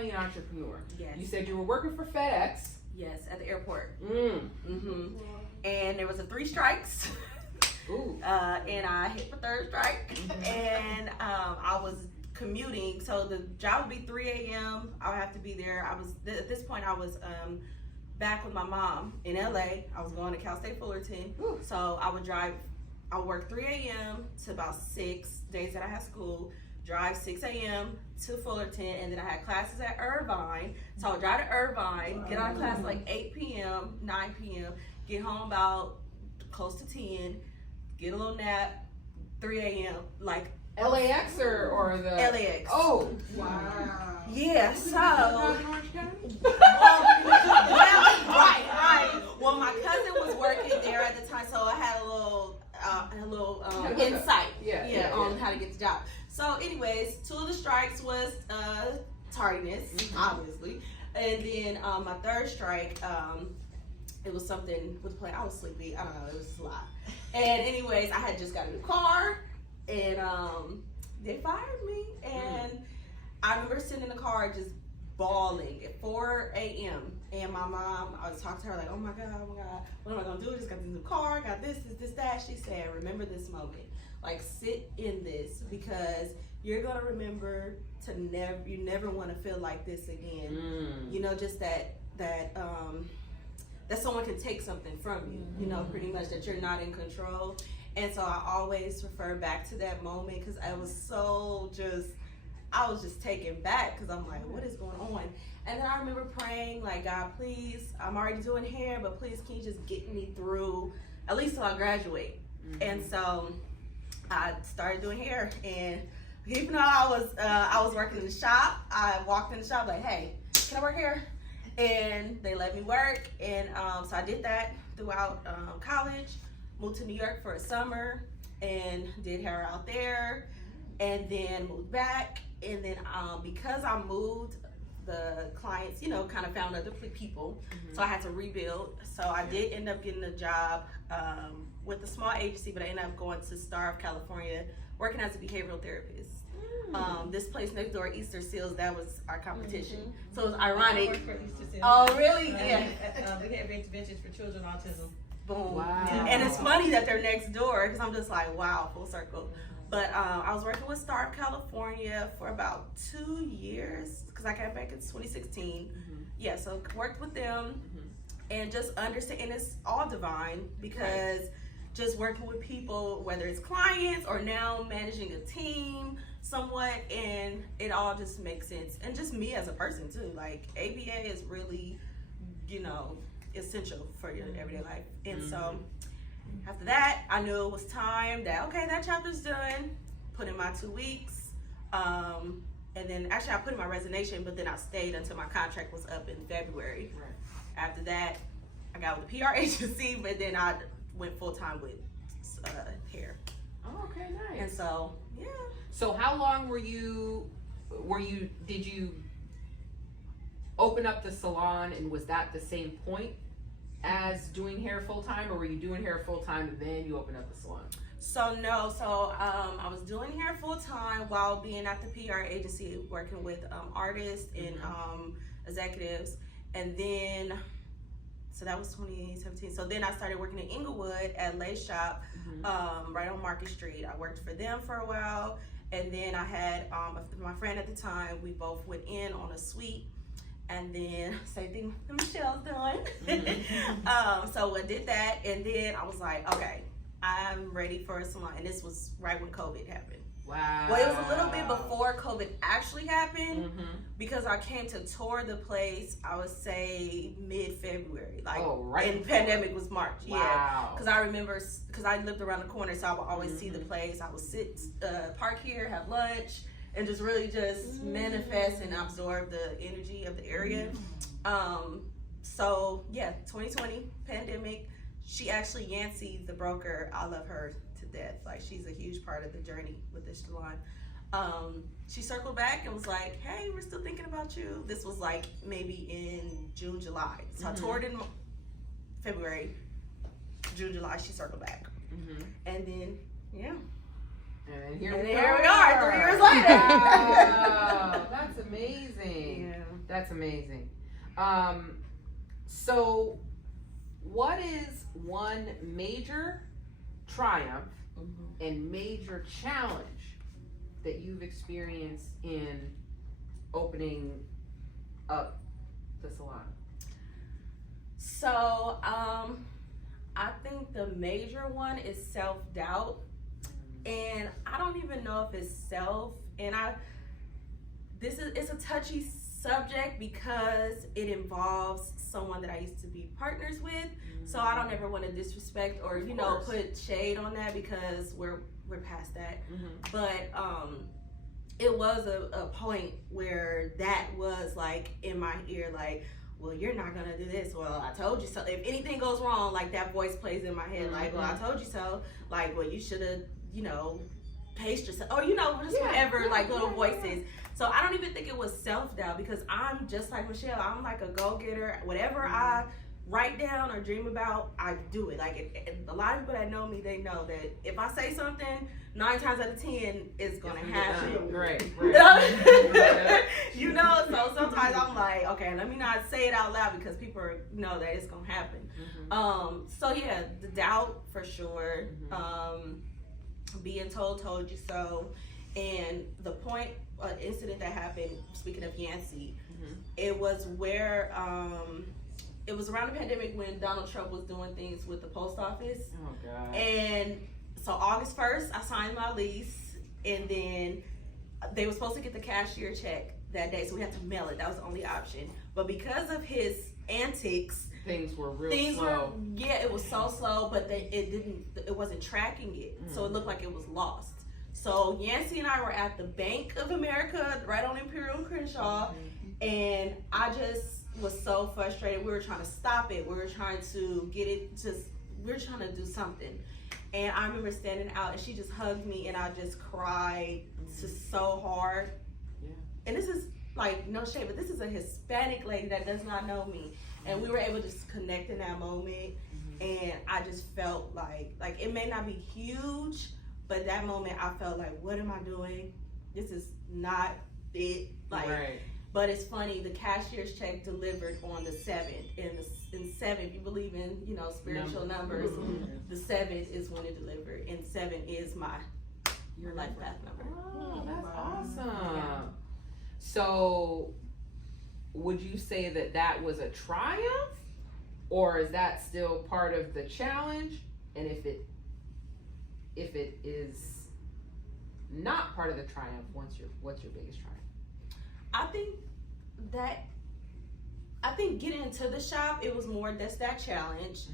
becoming an entrepreneur. Yes. You said you were working for FedEx. Yes, at the airport. Mm. And there was 3 strikes. Ooh. And I hit the 3rd strike. And I was commuting. So the job would be 3 a.m. I would have to be there. At this point, I was back with my mom in LA. I was going to Cal State Fullerton. Ooh. So I would work 3 a.m. to about 6 days that I had school. Drive 6 a.m. to Fullerton, and then I had classes at Irvine. So I would drive to Irvine, get out of class like 8 p.m., 9 p.m., get home about close to 10, get a little nap, 3 a.m. like LAX or the LAX. Oh, Wow. Yeah, so Orange County? right. Well, my cousin was working there at the time, so I had a little insight, on how to get the job. So, anyways, 2 of the strikes was tardiness, obviously, and then my 3rd strike, it was something with the plane. I was sleepy. I don't know. It was just a lot. And anyways, I had just got a new car, and they fired me, and I remember sitting in the car just bawling at 4 a.m. And my mom, I was talking to her like, oh my God, what am I gonna do? I just got this new car, got this, that. She said, remember this moment. Like, sit in this, because you're gonna remember you never wanna feel like this again. You know, just that someone can take something from you, you know, pretty much, that you're not in control. And so I always refer back to that moment, because I was just taken back, because I'm like, what is going on? And then I remember praying, like, God, please, I'm already doing hair, but please, can you just get me through, at least till I graduate? And so I started doing hair, and even though I was working in the shop, I walked in the shop like, hey, can I work here? And they let me work, and so I did that throughout college, moved to New York for a summer, and did hair out there, and then moved back. And then because I moved, the clients, you know, kind of found other people, so I had to rebuild. So I did end up getting a job with a small agency, but I ended up going to Star of California, working as a behavioral therapist. This place next door, Easter Seals, that was our competition. So it was ironic. I worked for Easter Seals. Oh, really? Yeah. They have interventions for children with autism. Boom. Wow. And it's funny that they're next door, because I'm just like, wow, full circle. But I was working with Star of California for about 2 years, because I came back in 2016. Yeah, so worked with them, and just understand, and it's all divine, because just working with people, whether it's clients or now managing a team somewhat, and it all just makes sense. And just me as a person too, like ABA is really, you know, essential for your everyday life. And so after that, I knew it was time that, okay, that chapter's done, put in my 2 weeks, and then actually I put in my resignation, but then I stayed until my contract was up in February. After that, I got with a PR agency, but then I went full-time with hair. Oh, okay, nice. And so, yeah. So how long did you open up the salon, and was that the same point as doing hair full-time, or were you doing hair full-time and then you opened up the salon? So no, I was doing hair full-time while being at the PR agency, working with artists and executives, and then, so that was 2017. So then I started working in Inglewood at Lace Shop, right on Market Street. I worked for them for a while, and then I had my friend at the time, we both went in on a suite. And then same thing Michelle's doing. So I did that, and then I was like, okay, I'm ready for a salon. And this was right when COVID happened. Wow. Well, it was a little bit before COVID actually happened, because I came to tour the place, I would say mid-February. Like, and the pandemic was March. Wow. Yeah. Because I remember, because I lived around the corner, so I would always see the place. I would sit, park here, have lunch, and just really just manifest and absorb the energy of the area. So yeah, 2020 pandemic. She actually, Yancy, the broker, I love her to death. Like, she's a huge part of the journey with this salon. She circled back and was like, hey, we're still thinking about you. This was like maybe in June, July. So I toured in February, June, July, she circled back. And then, yeah. And here And we here we are, 3 years later. Wow, that's amazing. Yeah. That's amazing. So, what is one major triumph and major challenge that you've experienced in opening up the salon? So, I think the major one is self-doubt. And I don't even know if it's self, and it's a touchy subject because it involves someone that I used to be partners with. So I don't ever want to disrespect or put shade on that because we're past that. But it was a point where that was like in my ear, like, well, you're not gonna do this. Well, I told you so. If anything goes wrong, like that voice plays in my head, like, well, I told you so. Like, well, you should have, paced yourself, or just whatever, like little voices. So I don't even think it was self-doubt because I'm just like Michelle. I'm like a go-getter. Whatever I write down or dream about, I do it. Like a lot of people that know me, they know that if I say something, 9 times out of 10, it's gonna happen. Right. So sometimes I'm like, okay, let me not say it out loud because people know that it's gonna happen. So yeah, the doubt for sure. Being told you so, and the incident that happened. Speaking of Yancey, it was where it was around the pandemic when Donald Trump was doing things with the post office. Oh God. And so August 1st, I signed my lease, and then they were supposed to get the cashier check that day, so we had to mail it. That was the only option. But because of his antics, things were slow. It was so slow, but it wasn't tracking it, so it looked like it was lost. So Yancey and I were at the Bank of America, right on Imperial and Crenshaw, and I just was so frustrated. We were trying to stop it. We were trying to get it. We were trying to do something, and I remember standing out, and she just hugged me, and I just cried just so hard. Yeah. And this is like no shade, but this is a Hispanic lady that does not know me. And we were able to just connect in that moment, and I just felt like it may not be huge, but that moment I felt like, what am I doing? This is not it. But it's funny, the cashier's check delivered on the 7th, and in 7, if you believe in spiritual numbers, the 7th is when it delivered, and 7 is your life path number. Oh, that's awesome. Yeah. So, would you say that was a triumph, or is that still part of the challenge? And if it is not part of the triumph, what's your biggest triumph? I think getting into the shop, it was more that challenge.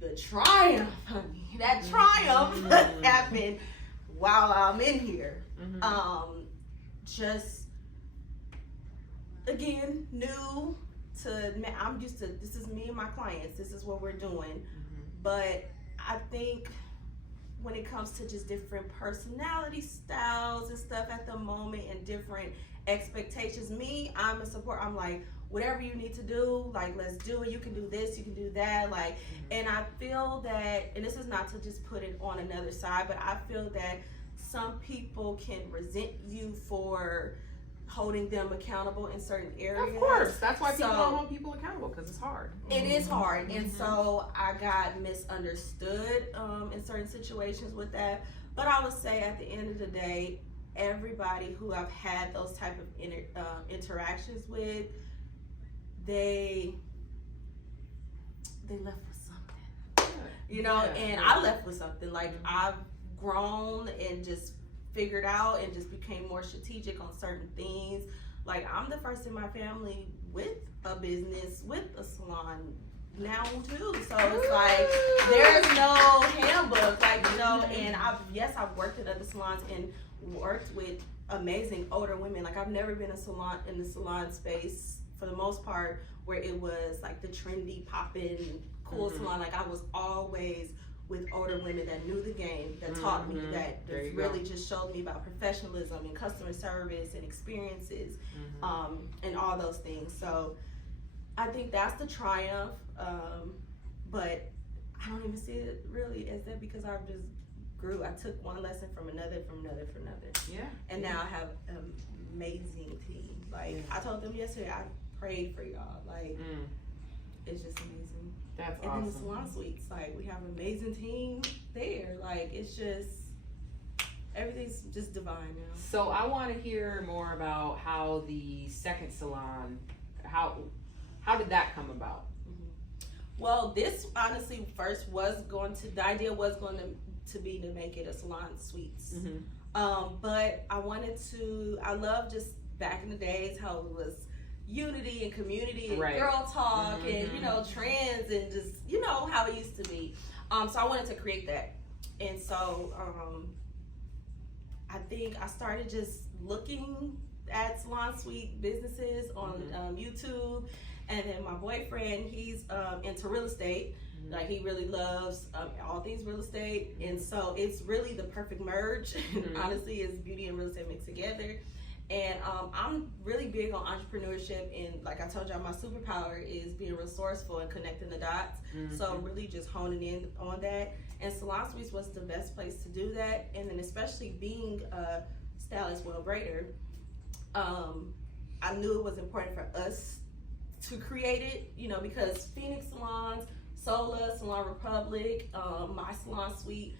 The triumph, honey, that triumph happened while I'm in here. Just again, new to, I'm used to, this is me and my clients, this is what we're doing. But I think when it comes to just different personality styles and stuff at the moment and different expectations, I'm a support. I'm like, whatever you need to do, like, let's do it. You can do this, you can do that. Like, and I feel that, and this is not to just put it on another side, but I feel that some people can resent you for holding them accountable in certain areas. Of course, that's why people don't hold people accountable, because it's hard. It is hard, and so I got misunderstood in certain situations with that. But I would say at the end of the day, everybody who I've had those type of interactions with, they left with something, and I left with something. Like, I've grown and just figured out and just became more strategic on certain things. Like, I'm the first in my family with a business, with a salon now too. So it's like, there's no handbook, and I've worked at other salons and worked with amazing older women. Like, I've never been in the salon space for the most part where it was like the trendy, poppin', cool salon. Like, I was always with older women that knew the game, that taught me, that really just showed me about professionalism and customer service and experiences, and all those things. So I think that's the triumph, but I don't even see it really as that, because I've just grew. I took one lesson from another, Yeah. and now I have an amazing team. Like I told them yesterday, I prayed for y'all. Like it's just amazing. That's and awesome. then the salon suites, like we have an amazing team there. Like it's just everything's just divine now. So I want to hear more about how the second salon, how did that come about? Well, this honestly first was the idea was going to be to make it a salon suites. But I love just back in the days how it was unity and community and girl talk and trends and just how it used to be. So I wanted to create that, and so I think I started just looking at salon suite businesses on YouTube. And then my boyfriend, he's into real estate. Like he really loves all things real estate. And so it's really the perfect merge. Honestly, it's beauty and real estate mixed together. And I'm really big on entrepreneurship. And like I told y'all, my superpower is being resourceful and connecting the dots. So really just honing in on that. And Salon Suites was the best place to do that. And then especially being a stylist, braider, I knew it was important for us to create it, because Phoenix Salons, Sola, Salon Republic, my salon suite,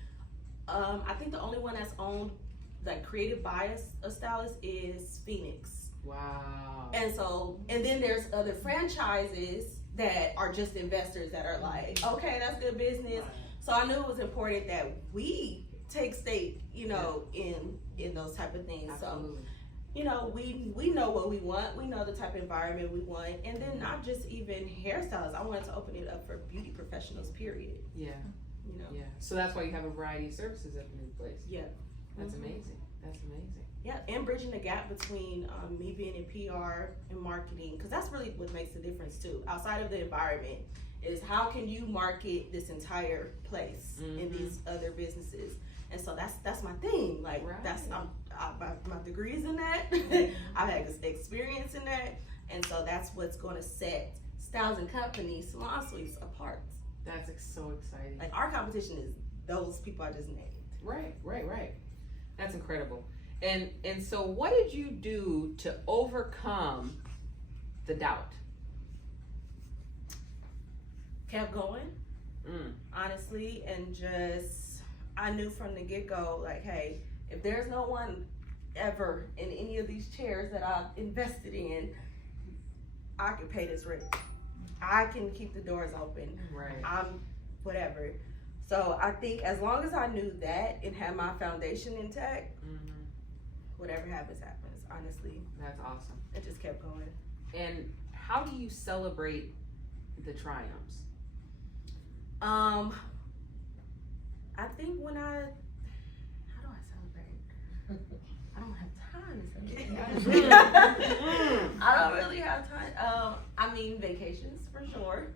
I think the only one that's owned, like created by a stylist is Phoenix. Wow. And then there's other franchises that are just investors that are like, okay, that's good business. So I knew it was important that we take stake, in those type of things. Absolutely. So we know what we want. We know the type of environment we want. And then not just even hairstylists. I wanted to open it up for beauty professionals, period. Yeah. Yeah. So that's why you have a variety of services at the new place. Yeah. That's amazing. That's amazing. Yeah, and bridging the gap between me being in PR and marketing, because that's really what makes the difference too. Outside of the environment, is how can you market this entire place in these other businesses? And so that's my thing. Like my degrees in that. I've had experience in that, and so that's what's going to set Styles and Company Salon Suites apart. That's so exciting. Like our competition is those people I just named. Right. That's incredible. And so what did you do to overcome the doubt? Kept going, honestly, and just I knew from the get-go, like, hey, if there's no one ever in any of these chairs that I've invested in, I can pay this rent. I can keep the doors open. Right. I'm whatever. So I think as long as I knew that and had my foundation intact, whatever happens, honestly. That's awesome. It just kept going. And how do you celebrate the triumphs? I think how do I celebrate? I don't have time to celebrate. I don't really have time. I mean, vacations for sure.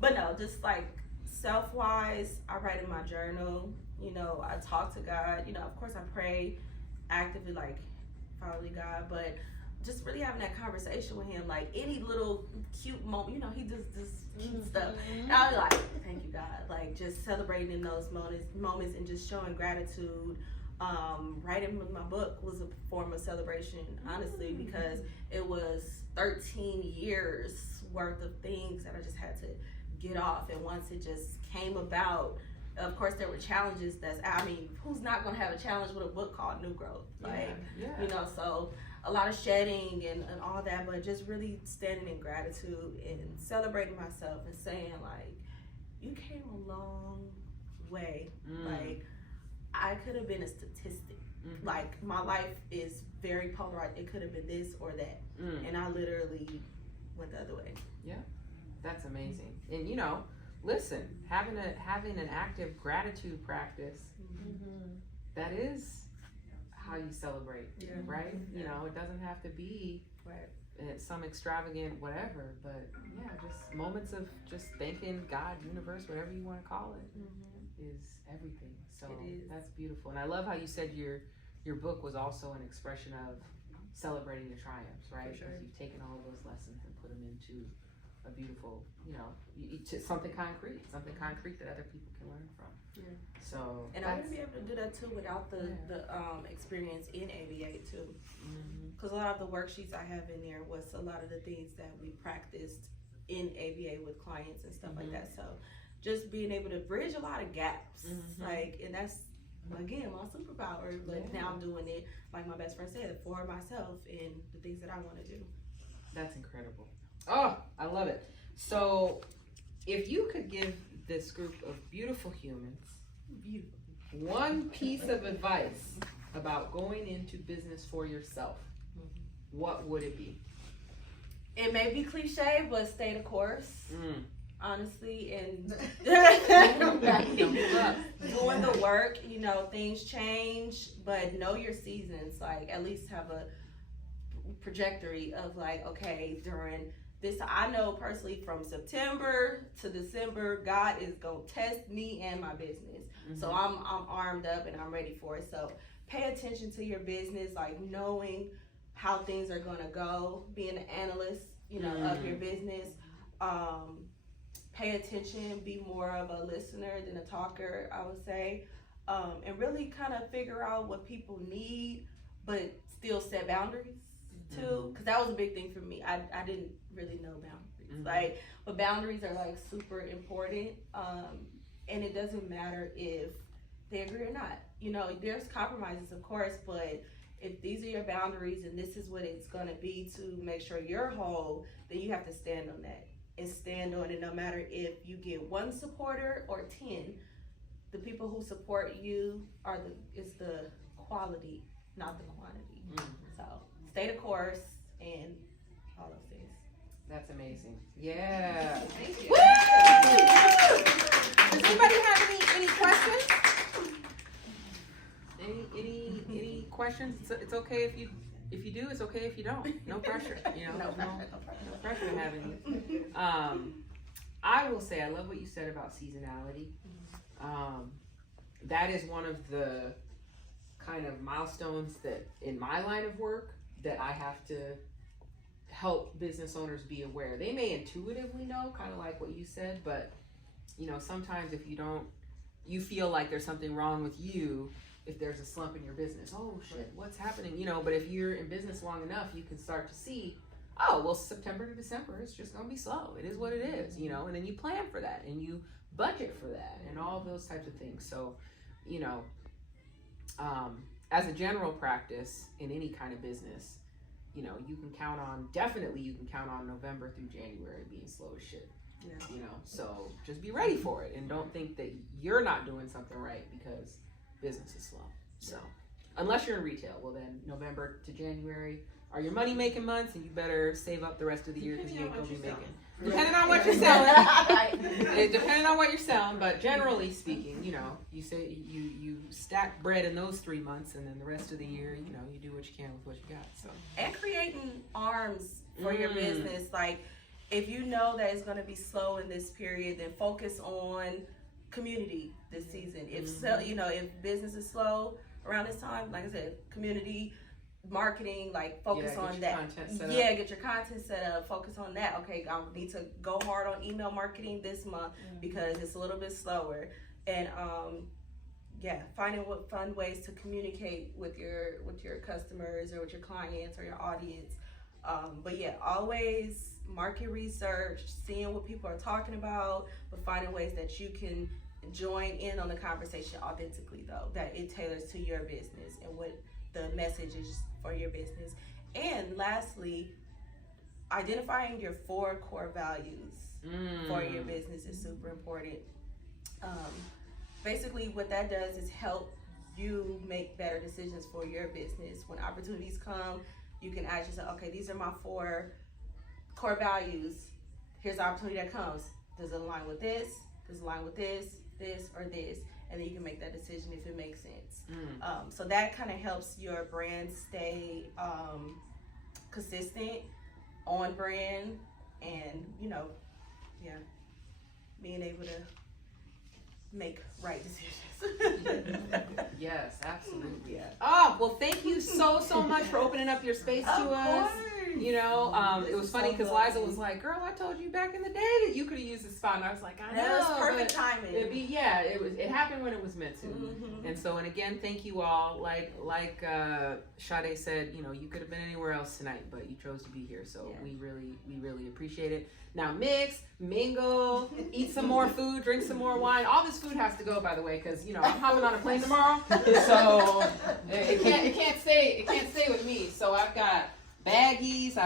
But no, just like self-wise, I write in my journal. I talk to God. Of course, I pray actively, like follow God, but just really having that conversation with him, like any little cute moment, he does this cute stuff. And I was like, thank you, God. Like just celebrating in those moments and just showing gratitude. Writing my book was a form of celebration, honestly, because it was 13 years worth of things that I just had to get off. And once it just came about, of course, there were challenges. Who's not going to have a challenge with a book called New Growth? So a lot of shedding and all that, but just really standing in gratitude and celebrating myself and saying, like, you came a long way. Like, I could have been a statistic. Like, my life is very polarized. It could have been this or that. And I literally went the other way. Yeah, that's amazing. And, listen, having an active gratitude practice, that is how you celebrate, right? It doesn't have to be some extravagant whatever, but just moments of just thanking God, universe, whatever you want to call it, is everything. So that's beautiful. And I love how you said your book was also an expression of celebrating the triumphs, right? For sure. Because you've taken all of those lessons and put them into a beautiful, something concrete that other people can learn from. Yeah. So, and I wouldn't be able to do that too without the experience in ABA too. Because a lot of the worksheets I have in there was a lot of the things that we practiced in ABA with clients and stuff like that. So just being able to bridge a lot of gaps, and that's again my superpower. But now I'm doing it, like my best friend said, for myself and the things that I want to do. That's incredible. Oh, I love it. So, if you could give this group of beautiful humans one piece of advice about going into business for yourself, what would it be? It may be cliche, but stay the course. Honestly, and doing the work, things change, but know your seasons. Like, at least have a trajectory of like, okay, during this, I know personally from September to December, God is gonna test me and my business. So I'm armed up and I'm ready for it. So pay attention to your business, like knowing how things are gonna go, being an analyst, of your business. Pay attention, be more of a listener than a talker, I would say. And really kind of figure out what people need, but still set boundaries too. Because that was a big thing for me. I didn't really know boundaries. But boundaries are like super important. And it doesn't matter if they agree or not. There's compromises, of course, but if these are your boundaries and this is what it's gonna be to make sure you're whole, then you have to stand on that and stand on it no matter if you get one supporter or 10. The people who support you is the quality, not the quantity. So stay the course and all those things. That's amazing. Yeah. Thank you. Woo! Does anybody have any questions? Any questions? It's okay if you do. It's okay if you don't. No pressure. No pressure to have any. I will say I love what you said about seasonality. That is one of the kind of milestones that in my line of work that I have to help business owners be aware. They may intuitively know, kind of like what you said, but sometimes if you feel like there's something wrong with you if there's a slump in your business. Oh shit, what's happening? But if you're in business long enough, you can start to see, oh, well, September to December, it's just gonna be slow. It is what it is, and then you plan for that and you budget for that and all those types of things. So, as a general practice in any kind of business, you can count on November through January being slow as shit. Yeah. So just be ready for it and don't think that you're not doing something right because business is slow. So unless you're in retail, well then November to January are your money making months and you better save up the rest of the year because you ain't gonna be making. Depending on what you're selling. Depending on what you're selling, but generally speaking, you say you stack bread in those 3 months and then the rest of the year, you do what you can with what you got. So and creating arms for your business. Like if you know that it's gonna be slow in this period, then focus on community this season. If business is slow around this time, like I said, community marketing, like focus on that. Get your content set up, focus on that. Okay, I need to go hard on email marketing this month because it's a little bit slower. And finding what fun ways to communicate with your customers or with your clients or your audience. Always market research, seeing what people are talking about, but finding ways that you can join in on the conversation authentically, though, that it tailors to your business and what the message is for your business. And lastly, identifying your 4 core values for your business is super important. Basically, what that does is help you make better decisions for your business. When opportunities come, you can ask yourself, okay, these are my 4 core values. Here's the opportunity that comes. Does it align with this? Does it align with this, or this? And then you can make that decision if it makes sense. So that kind of helps your brand stay consistent, on brand, and being able to make right decisions. Yes, absolutely. Oh, well, thank you so much for opening up your space to us. You know, it was funny because Liza was like, "Girl, I told you back in the day that you could have used this spot," and I was like, "I know." That was perfect but timing. it happened when it was meant to. And so, and again, thank you all. Like Sade said, you know, you could have been anywhere else tonight, but you chose to be here. So we really appreciate it. Now mix, mingle, eat some more food, drink some more wine. All this food has to go, by the way, because you know I'm hopping on a plane tomorrow, so it can't stay with me. So I've got baggies.